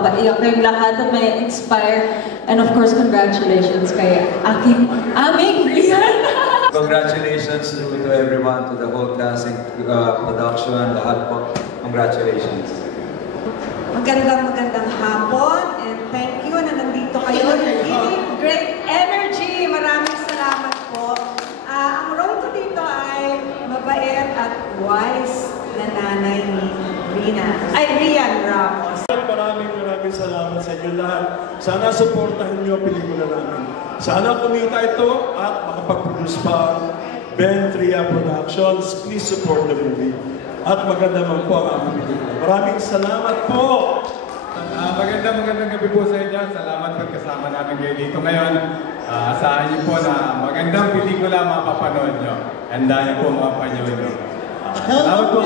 mapapaiyak kayong lahat at may inspire. And of course, congratulations kay aming Rian. Congratulations to everyone, to the whole classic production, lahat po. Congratulations. Magandang hapon and thank you na nandito kayo. You're giving great energy. Maraming salamat po. Ang role ko dito ay mabait at wise na nanay ni Rian Ramos. Maraming salamat sa inyo lahat. Sana supportahan niyo ang pelikula namin. Sana kumita ito at makapag-produce pa Ben Tria Productions. Please support the movie. At maganda man po ang aming pelikula. Maraming salamat po! Magandang gabi po sa inyo. Salamat po kasama namin kayo dito ngayon. Asahan niyo po na magandang pelikula mapapanood nyo. Handa niyo po mapapanood nyo. Salamat po!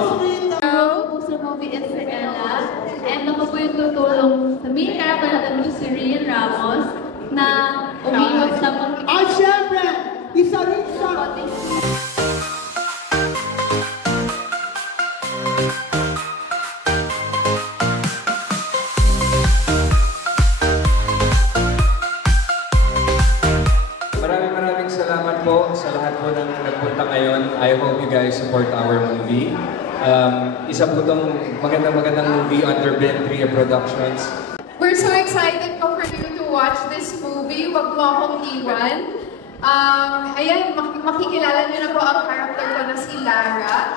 Sa movie is si Ella. And ako po yung tutulong sa main character natin si Rian Ramos na umiwas na pang... Ay, syempre! Isa rin siya! Maraming salamat po sa lahat po ng nagpunta ngayon. I hope you guys support our movie. Isa po itong magandang movie under Ben Tria Productions. We're so excited po for you to watch this movie. Wag mo akong iwan. Ayan, makikilala niyo na po ang character ko na si Lara.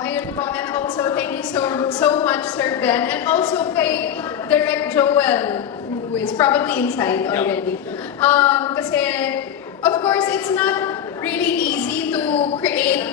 Ayun po, and also thank you so much, Sir Ben. And also kay Direct Joel, who is probably inside already. Kasi, of course, it's not really easy to create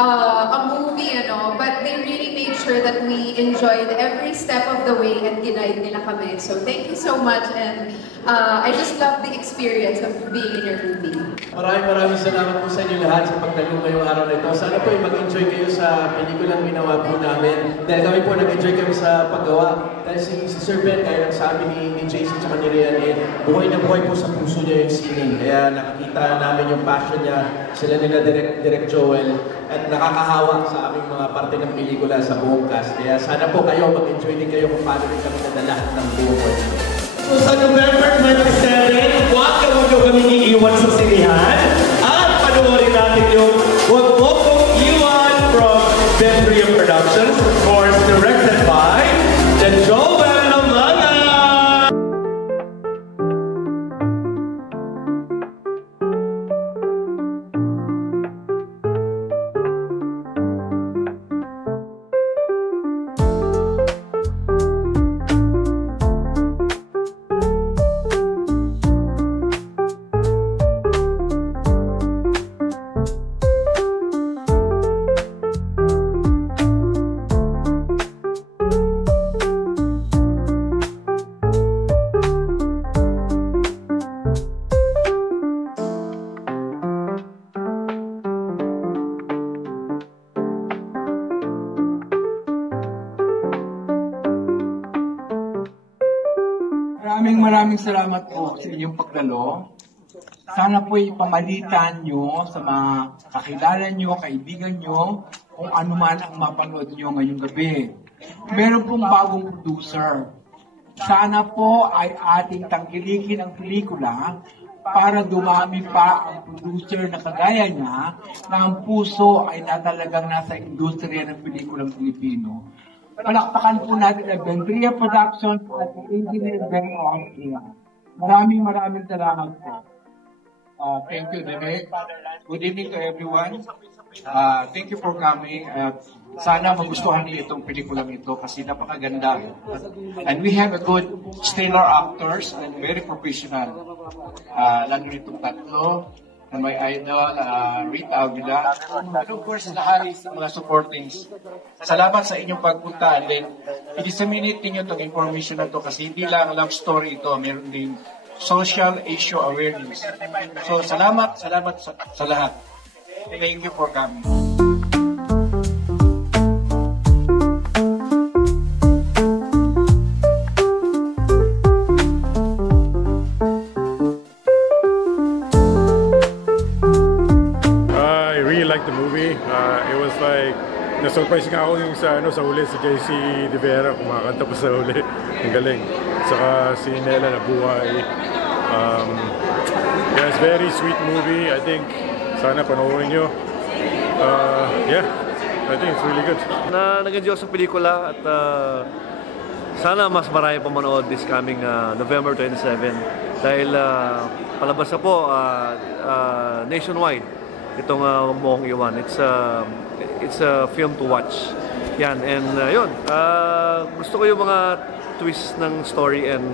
a movie, but they really made sure that we enjoyed every step of the way and ginaid nila kami. So thank you so much, and I just love the experience of being in your movie. Maraming salamat po sa inyo lahat sa pagdalo ngayong araw na ito. Sana po mag-enjoy kayo sa pelikulang ginawa po namin. Dahil kami po nag-enjoy kami sa paggawa. Dahil si Sir Ben, kaya lang sabi ni Jason at ni Rian, buhay na buhay po sa puso niya yung sining. Kaya nakikita namin yung passion niya, sila nila Direct Joel, at nakakahawa sa aming mga parte ng pelikula sa buong cast. Kaya sana po kayo mag-enjoy din kayo kung paano rin kami nadala ng buong buhay. So sa November 27, huwag nyo kami iiwan sa sinihan at panoorin natin yung Huwag Mo Kong Iwan from Ben Tria Productions, of course, directed by Joel Lamana. Maraming salamat po sa inyong pagdalo. Sana po ipamalitan nyo sa mga kakilala nyo, kaibigan nyo, kung ano man ang mapanood nyo ngayong gabi. Meron pong bagong producer. Sana po ay ating tangkilikin ang pelikula para dumami pa ang producer na kagaya niya na ang puso ay talagang nasa industriya ng pelikulang Pilipino. Palakpakan po natin ang Ben Tria Productions at Engineer Ben Austria. Maraming salamat po. Thank you, Derek. Good evening to everyone. Thank you for coming. Sana magustuhan niyo itong pelikulang ito kasi napakaganda. And we have a good stellar actors and very professional. Lalo nitong tatlo na may idol, Rita Aguila. And of course, lahat sa mga supportings. Salamat sa inyong pagpunta. And then, i-disseminate ninyo itong information na ito kasi hindi lang love story ito. Meron din social issue awareness. So, salamat sa lahat. Thank you for coming. I really liked the movie. It was like Na-surprise nga ako yung sa huli, si JC De Vera, kumakanta pa sa huli. Ang galing. Saka si Nela nabuhay. Yeah, it's very sweet movie. I think sana panoorin nyo. Yeah, I think it's really good. Nag-enjoy sa pelikula at sana mas marami pa manood this coming November 27 dahil palabas na po nationwide itong Mohong Iwan. It's a film to watch. Yan, and yun, gusto ko yung mga twist ng story and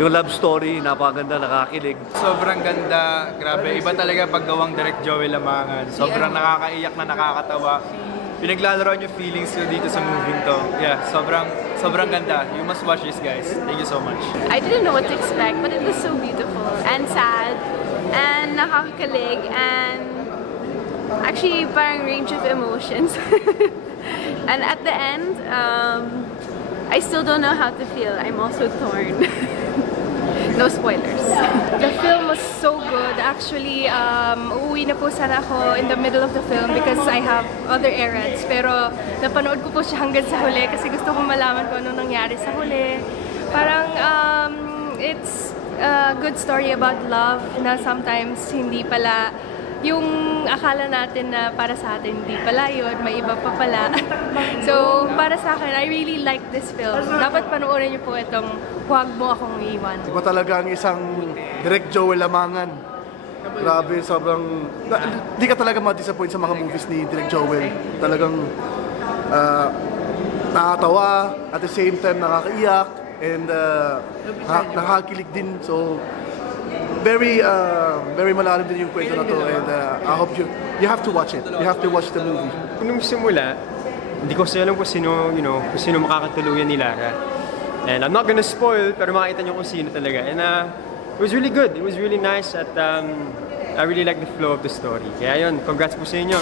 yung love story, napakaganda, nakakilig. Sobrang ganda, grabe. Iba talaga paggawang Direk Joey Lamangan. Sobrang nakakaiyak na nakakatawa. Pinaglalaroan yung feelings ko dito sa movie to. Yeah, sobrang ganda. You must watch this, guys. Thank you so much. I didn't know what to expect, but it was so beautiful and sad and nakakakilig and actually parang range of emotions. And at the end, I still don't know how to feel. I'm also torn. No spoilers. The film was so good. Actually, uuwi na po sana ako in the middle of the film because I have other errands. Pero napanood ko po siya hanggang sa huli kasi gusto kong malaman kung ano nangyari sa huli. Parang it's a good story about love na sometimes hindi pala yung akala natin na para sa atin, hindi pala yun, may iba pa pala. So, para sa akin, I really like this film. Dapat panoorin niyo po itong Huwag Mo Akong Iwan. Iba talaga ang isang Direk Joey Lamangan. Grabe, sobrang... Hindi ka talaga ma-disappoint sa mga movies ni Direk Joey. Talagang nakakatawa, at the same time nakakaiyak, and nakakakilig din. So, very malalim din yung kwento na to, and I hope you have to watch it. You have to watch the movie. Nung simula, hindi ko alam kung sino, kung sino makakatuluyan ni Lara. And I'm not gonna spoil, pero makita niyo kung sino talaga. And it was really good. It was really nice at I really like the flow of the story. Kaya yun, congrats po sa inyo.